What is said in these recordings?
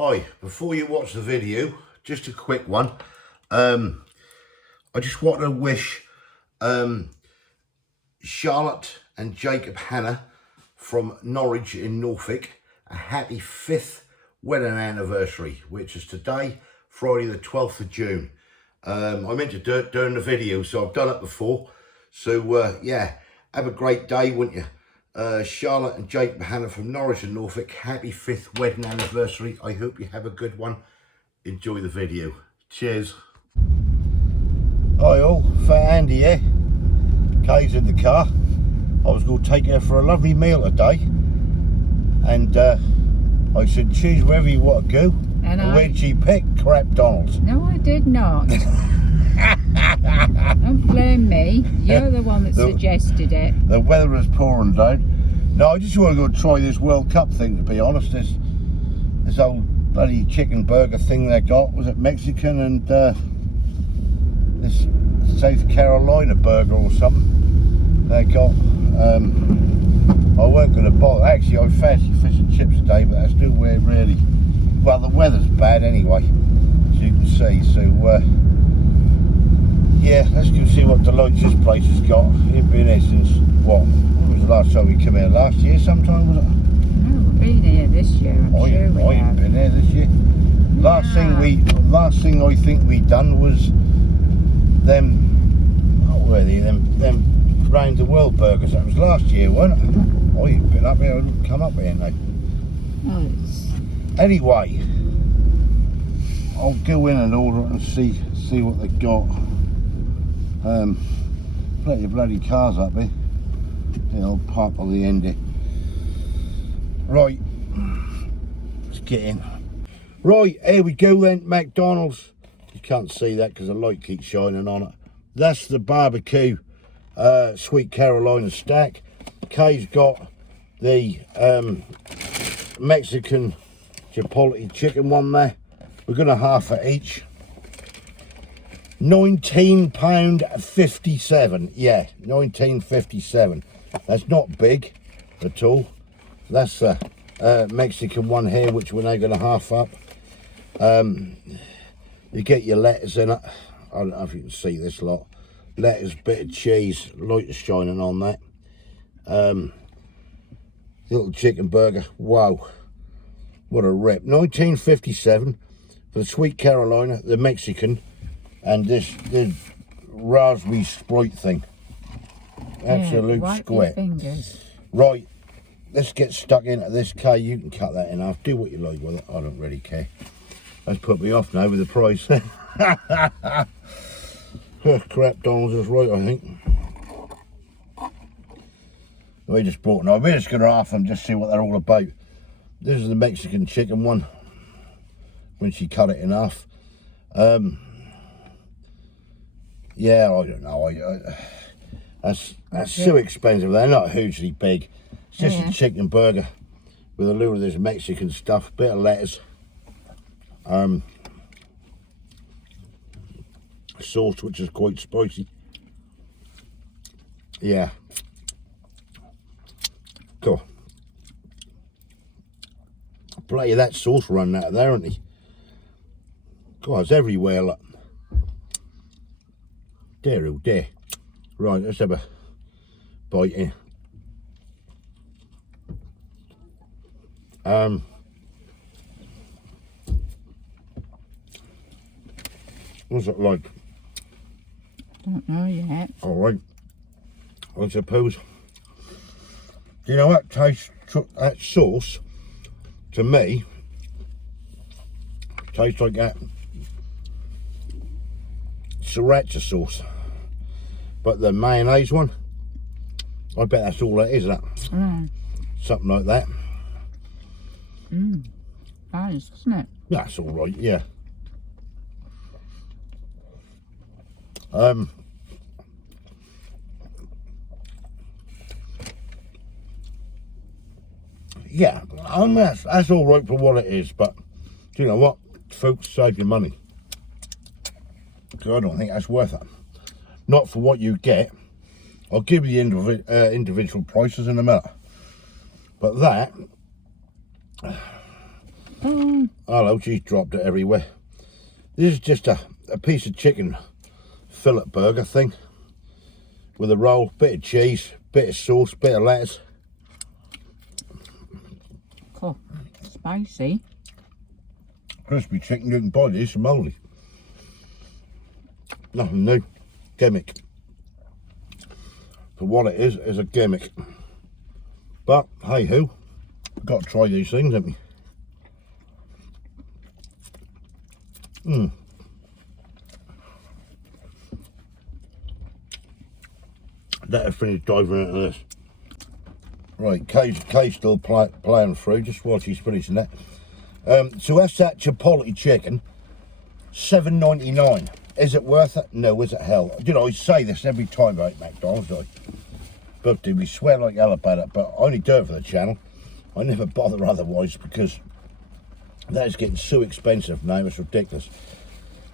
Hi, before you watch the video, just a quick one. I just want to wish Charlotte and Jacob Hannah from Norwich in Norfolk a happy 5th wedding anniversary, which is today, Friday the 12th of June. I meant to do it during the video, so I've done it before. So yeah, have a great day, wouldn't you? Charlotte and Jacob Hannah from Norwich and Norfolk, happy 5th wedding anniversary. I hope you have a good one. Enjoy the video. Cheers. Hi all, Fat Andy here. Kay's in the car. I was going to take her for a lovely meal today, and I said choose wherever you want to go. And where'd she pick? McDonald's. No, I did not. Don't blame me. You're the one that suggested it. The weather is pouring down. No, I just want to go try this World Cup thing, to be honest. This old bloody chicken burger thing they got. Was it Mexican and this South Carolina burger or something they got. I weren't going to bother. Actually, I fancy fish and chips today, but that's nowhere really. Well, the weather's bad anyway, as you can see. So yeah, let's go see what Delight's place has got. It's been here since what? When was the last time we came here? Last year sometime, was it? No, we've been here this year. I'm sure we have. I ain't been here this year. Last thing I think we done was them. What were they? Them round the world burgers. That was last year, wasn't it? I ain't been up here. I didn't come up here now. Oh, it's... Anyway, I'll go in and order it and see what they got. Plenty of bloody cars up here. I'll park on the end here. Right, let's get in. Right, here we go then, McDonald's. You can't see that because the light keeps shining on it. That's the barbecue Sweet Carolina stack. Kay's got the Mexican Chipotle chicken one there. We're gonna half it each. £19.57. Yeah, £19.57. That's not big at all. That's the Mexican one here, which we're now gonna half up. You get your lettuce in it. I don't know if you can see this lot. Lettuce, bit of cheese, light is shining on that. Little chicken burger. Wow, what a rip. £19.57 for the Sweet Carolina, the Mexican, and this raspberry Sprite thing. Absolute square. Right, let's get stuck into this. Kay, you can cut that in half. Do what you like with it. I don't really care. That's put me off now with the price. Crap, Donald's is right, I think. We just bought them. We're just going to half them, just see what they're all about. This is the Mexican chicken one, when she cut it in half. Yeah, I don't know. That's so expensive. They're not hugely big. It's just a chicken burger with a little of this Mexican stuff, bit of lettuce, sauce which is quite spicy. Yeah. Cool. Bloody that sauce running out of there, isn't he? God, it's everywhere, look. Dear, oh dear. Right, let's have a bite in. What's it like? Don't know yet. All right. I suppose. You know what that sauce, to me, tastes like that sriracha sauce. But the mayonnaise one, I bet that's all that is, that. Something like that. Nice, isn't it? That's all right, yeah. Yeah, I mean, that's all right for what it is, but do you know what, folks, save your money, because I don't think that's worth it. Not for what you get. I'll give you the individual prices in a minute, but that Oh, Hello, she's dropped it everywhere. This is just a piece of chicken fillet burger thing with a roll, bit of cheese, bit of sauce, bit of lettuce. cool. Spicy. Crispy chicken, you can buy this from Aldi. Nothing new. Gimmick. For what it is a gimmick. But hey ho, got to try these things, haven't we? Let her finish diving into this. Right, Kay's still playing through just while she's finishing that. So that's that Chipotle chicken, $7.99. Is it worth it? No, is it hell? You know, I say this every time I eat McDonald's, but do we swear like hell about it? But I only do it for the channel. I never bother otherwise because that is getting so expensive now, it's ridiculous.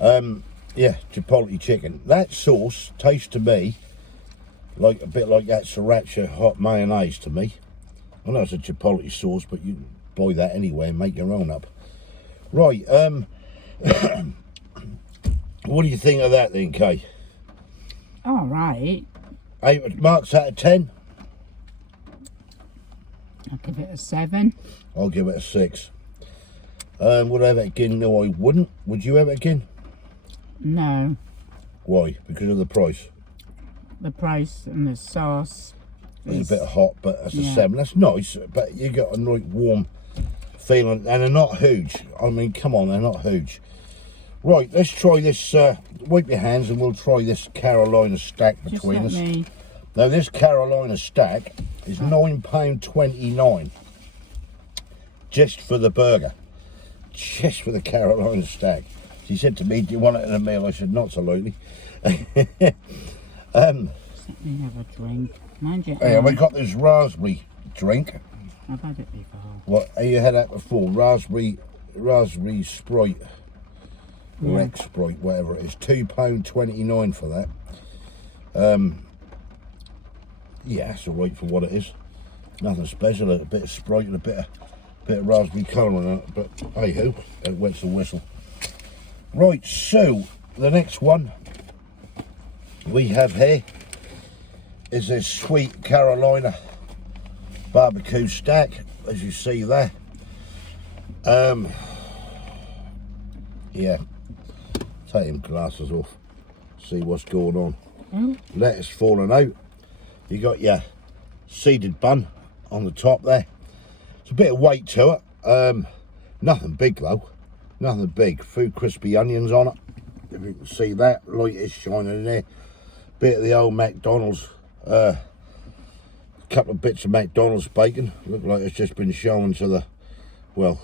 Yeah, Chipotle chicken. That sauce tastes to me like a bit like that sriracha hot mayonnaise to me. I know it's a Chipotle sauce, but you can buy that anyway and make your own up. Right, what do you think of that then, Kay? All right. 8 marks out of 10? I'll give it a 7. I'll give it a 6. Would I have it again? No, I wouldn't. Would you have it again? No. Why? Because of the price? The price and the sauce. It's a bit hot, but that's a Yeah. 7. That's nice, but you got a nice warm feeling, and they're not huge. I mean, come on, they're not huge. Right, let's try this. Wipe your hands, and we'll try this Carolina stack Just between let us. me. Now, this Carolina stack is £9.29 just for the burger, just for the Carolina stack. She said to me, "Do you want it in a meal?" I said, "Not so lately." Let me have a drink. Mind you, Yeah, we got this raspberry drink. I've had it before. What? Have you had that before? Raspberry Sprite. Yeah. Rex Sprite, whatever it is. £2.29 for that. Yeah, that's alright for what it is. Nothing special. A bit of Sprite and a bit of raspberry colour in it. But hey ho, it wets the whistle. Right, so the next one we have here is this sweet Carolina barbecue stack, as you see there. Yeah, take them glasses off, see what's going on. Lettuce falling out. You got your seeded bun on the top there. It's a bit of weight to it. Nothing big though, nothing big. Few crispy onions on it, if you can see that. Light is shining in there. Bit of the old McDonald's, couple of bits of McDonald's bacon. Look like it's just been shown to the, well,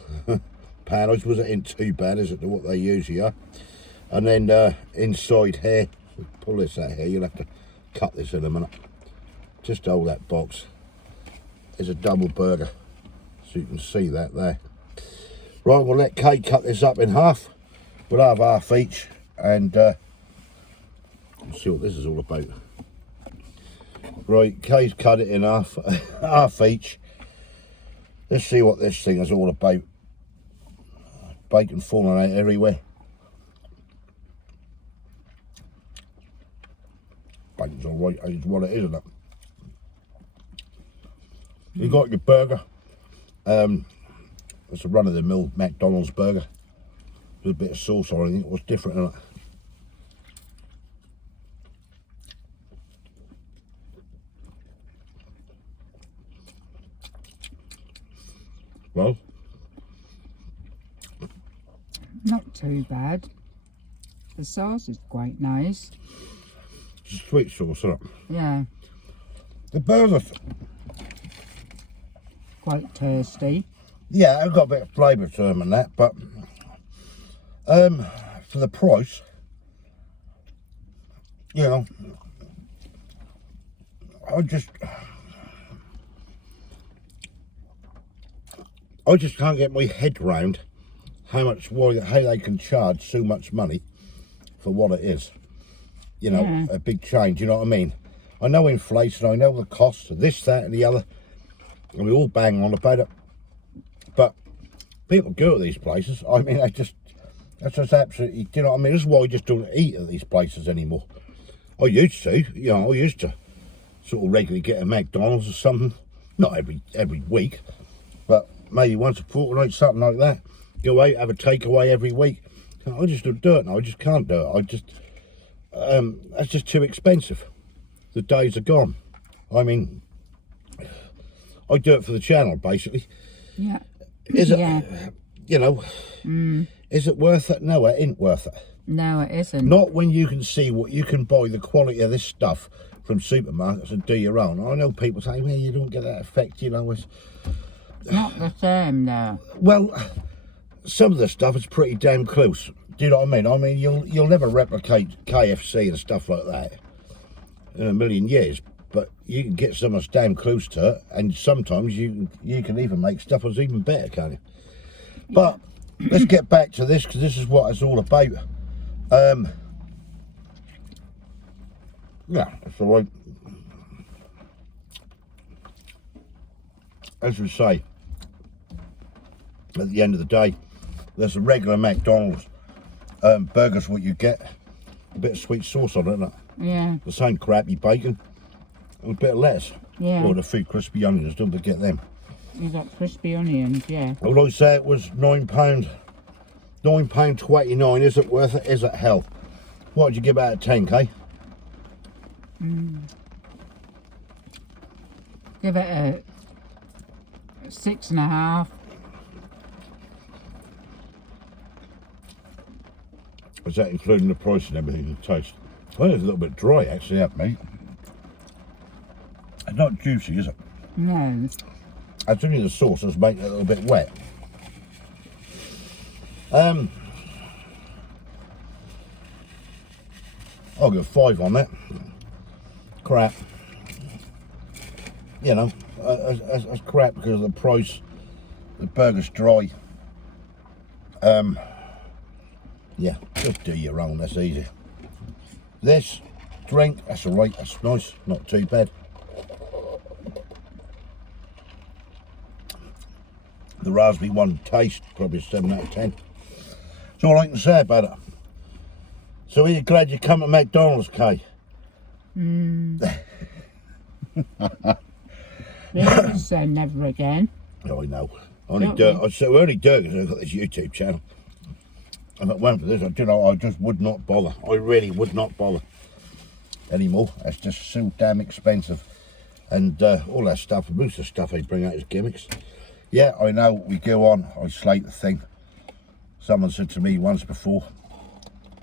pan. Which wasn't too bad, is it, to what they usually are. And then inside here, pull this out here, you'll have to cut this in a minute. Just hold that box. It's a double burger, so you can see that there. Right, we'll let Kate cut this up in half. We'll have half each, and see what this is all about. Right, Kay's cut it in half, half each. Let's see what this thing is all about. Bacon falling out everywhere. Bacon's alright, is what it is, isn't it? You got your burger. It's a run-of-the-mill McDonald's burger with a bit of sauce on it. What's different in it? Well, Not too bad. The sauce is quite nice. it's a sweet sauce, isn't it? Yeah, The burger, quite tasty. yeah, I've got a bit of flavour to them and that, but for the price, you know, I just can't get my head round how they can charge so much money for what it is. You know, Yeah. a big change, you know what I mean? I know inflation, I know the cost of this, that and the other, and we all bang on about it. But People go to these places. I mean, that's just absolutely, you know what I mean? This is why I just don't eat at these places anymore. I used to, you know, I used to sort of regularly get a McDonald's or something. Not every week, but maybe once a fortnight, something like that. Go out, have a takeaway every week. I just don't do it now. I just can't do it. That's just too expensive. The days are gone. I mean, I do it for the channel, basically. Yeah. Is it, Yeah. you know, is it worth it? No, it ain't worth it. No, it isn't. Not when you can see what you can buy, the quality of this stuff from supermarkets and do your own. I know people say, well, you don't get that effect, you know. It's not the same, though. Well, some of the stuff is pretty damn close. Do you know what I mean? I mean, you'll never replicate KFC and stuff like that in a million years, but you can get something that's damn close to it, and sometimes you can even make stuff that's even better, can't you? Yeah. But let's get back to this, because this is what it's all about. Yeah, that's all right. As we say, at the end of the day, there's a regular McDonald's burgers what you get, a bit of sweet sauce on it, isn't it? Yeah. The same crappy bacon and a bit of lettuce. Yeah. Or the few crispy onions, don't forget them. You got crispy onions, yeah. Well, I say it was £9.29. Is it worth it? Is it hell? What would you give out of 10, Kay? Give it a 6.5. Is that including the price and everything, the taste? Well, it's a little bit dry, actually, that mate. It's not juicy, is it? No. That's only the sauce that's making it a little bit wet. I'll go 5 on that. Crap. You know, that's crap because of the price. The burger's dry. Yeah, just do your own, that's easy. This drink, that's alright, that's nice, not too bad. The raspberry one taste, probably a 7 out of 10. That's all I can say about it. So are you glad you come to McDonald's, Kay? Never say never again. Oh, I know. I only do it because I've got this YouTube channel. If it weren't for this, I just would not bother. I really would not bother anymore. It's just so damn expensive. And all that stuff, most of the stuff they bring out is gimmicks. Yeah, I know, we go on, I slate the thing. Someone said to me once before,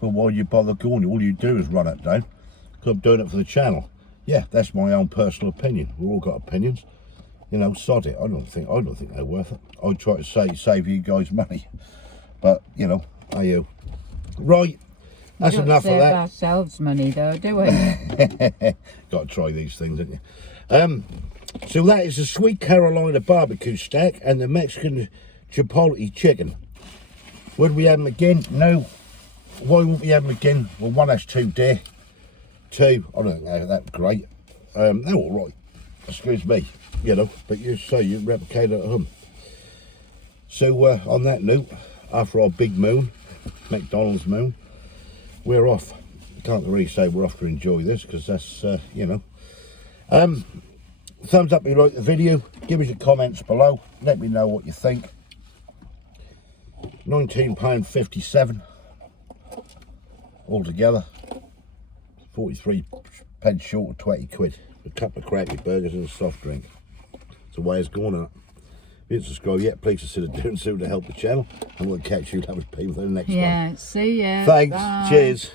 well, why do you bother going? All you do is run it down. Because I'm doing it for the channel. Yeah, that's my own personal opinion. We've all got opinions. You know, sod it. I don't think they're worth it. I try to save you guys money. But, you know, right, that's enough of that. Save ourselves money though, do we? Got to try these things, haven't you? So that is the sweet Carolina BBQ stack and the Mexican Chipotle chicken. Would we have them again? No. Why won't we have them again? Well, one, that's too dear. Two, I don't think they're that great. They're all right. Excuse me, you know, but you say you replicate it at home. So on that note, after our big moon, McDonald's moon, we're off. Can't really say we're off to enjoy this because that's, you know. Thumbs up if you like the video. Give us your comments below. Let me know what you think. £19.57 altogether. 43 pence short of 20 quid. A couple of crappy burgers and a soft drink. It's the way it's going on. If you didn't subscribe yet, please consider doing so to help the channel. And we'll catch you lovely people in the next one. Yeah, see ya. Thanks. Bye. Cheers.